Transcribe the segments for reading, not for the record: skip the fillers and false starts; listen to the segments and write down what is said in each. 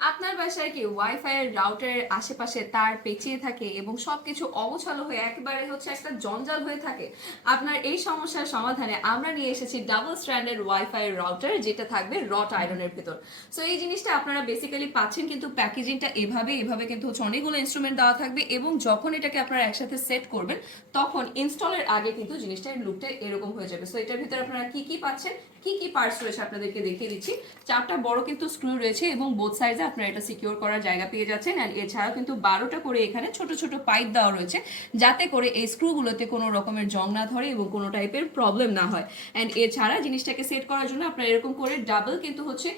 আপনার বাসায় কি ওয়াইফাই এর রাউটারের আশেপাশে তার পেঁচিয়ে থাকে এবং সবকিছু অগোছালো হয়ে একেবারে হচ্ছে একটা জঞ্জাল হয়ে থাকে? আপনার এই সমস্যার সমাধানে আমরা নিয়ে এসেছি ডাবল স্ট্র্যান্ডেড ওয়াইফাই রাউটার, যেটা থাকবে রট আয়রনের ভেতর। সো এই জিনিসটা আপনারা বেসিক্যালি পাচ্ছেন, কিন্তু প্যাকেজিংটা এভাবে কিন্তু হচ্ছে অনেকগুলো ইনস্ট্রুমেন্ট দেওয়া থাকবে, এবং যখন এটাকে আপনারা একসাথে সেট করবেন তখন ইনস্টলের আগে কিন্তু জিনিসটার লুকটা এরকম হয়ে যাবে। সো এটার ভিতরে আপনারা কি কি পাচ্ছেন, কি কি পার্টস রয়েছে আপনাদেরকে দেখিয়ে দিচ্ছি। চারটা বড় কিন্তু স্ক্রু রয়েছে এবং বোথ সাইডে আপনারা এটা সিকিউর করার জায়গা পেয়ে যাচ্ছেন। অ্যান্ড এছাড়াও কিন্তু 12টা করে এখানে ছোট ছোট পাইপ দেওয়া রয়েছে, যাতে করে এই স্ক্রুগুলোতে কোনো রকমের জং না ধরে এবং কোনো টাইপের প্রবলেম না হয়। অ্যান্ড এছাড়া জিনিসটাকে সেট করার জন্য আপনারা এরকম করে ডাবল কিন্তু হচ্ছে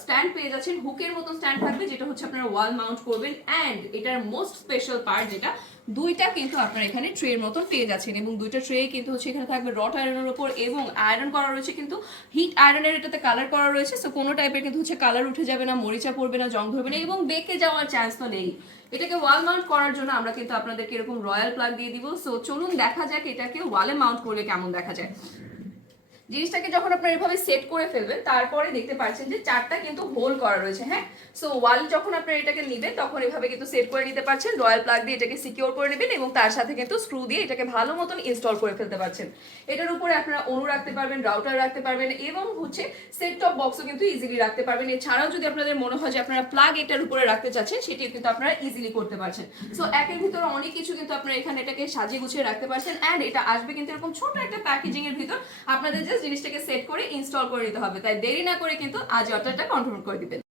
স্ট্যান্ড পেয়ে যাচ্ছেন, হুকের মতন স্ট্যান্ড থাকবে, যেটা হচ্ছে আপনারা ওয়াল মাউন্ট করবেন। অ্যান্ড এটার মোস্ট স্পেশাল পার্ট যেটা, দুইটা কিন্তু আপনারা এখানে ট্রের মতন পেয়ে যাচ্ছেন, এবং দুইটা ট্রে কিন্তু হচ্ছে এখানে থাকবে রট আয়রনের উপর, এবং আয়রন করা রয়েছে কিন্তু হিট আয়রনের এটাতে কালার করা রয়েছে। সো কোনো টাইপের কিন্তু হচ্ছে কালার উঠে যাবে না, মরিচা পড়বে না, জং ধরবে না, এবং বেঁকে যাওয়ার চান্স তো নেই। এটাকে ওয়াল মাউন্ট করার জন্য আমরা কিন্তু আপনাদেরকে এরকম রয়্যাল প্লাগ দিয়ে দিব। সো চলুন দেখা যাক এটাকে ওয়ালে মাউন্ট করলে কেমন দেখা যায়। জিনিসটাকে যখন আপনারা এভাবে সেট করে ফেলবেন, তারপরে দেখতে পাচ্ছেন যে চারটা কিন্তু হোল করা রয়েছে। হ্যাঁ, সো ওয়াল যখন আপনারা এটাকে নেবেন তখন এভাবে কিন্তু সেট করে নিতে পারছেন, রয়্যাল প্লাগ দিয়ে এটাকে সিকিউর করে নেবেন, এবং তার সাথে কিন্তু স্ক্রু দিয়ে এটাকে ভালো মতন ইনস্টল করে ফেলতে পারছেন। এটার উপরে আপনারা অনু রাখতে পারবেন, রাউটার রাখতে পারবেন, এবং হচ্ছে সেট টপ বক্সও কিন্তু ইজিলি রাখতে পারবেন। এছাড়াও যদি আপনাদের মনে হয় যে আপনারা প্লাগ এটার উপরে রাখতে চাচ্ছেন, সেটিও কিন্তু আপনারা ইজিলি করতে পারছেন। সো একের ভিতরে অনেক কিছু কিন্তু আপনারা এখানে এটাকে সাজিয়ে গুছিয়ে রাখতে পারছেন। অ্যান্ড এটা আসবে কিন্তু এরকম ছোট একটা প্যাকেজিং এর ভিতর, আপনাদের জাস্ট জিনিসটাকে সেট করে ইনস্টল করে নিতে হবে। তাই দেরি না করে কিন্তু আজ অর্ডারটা কনফার্ম করে দিবেন।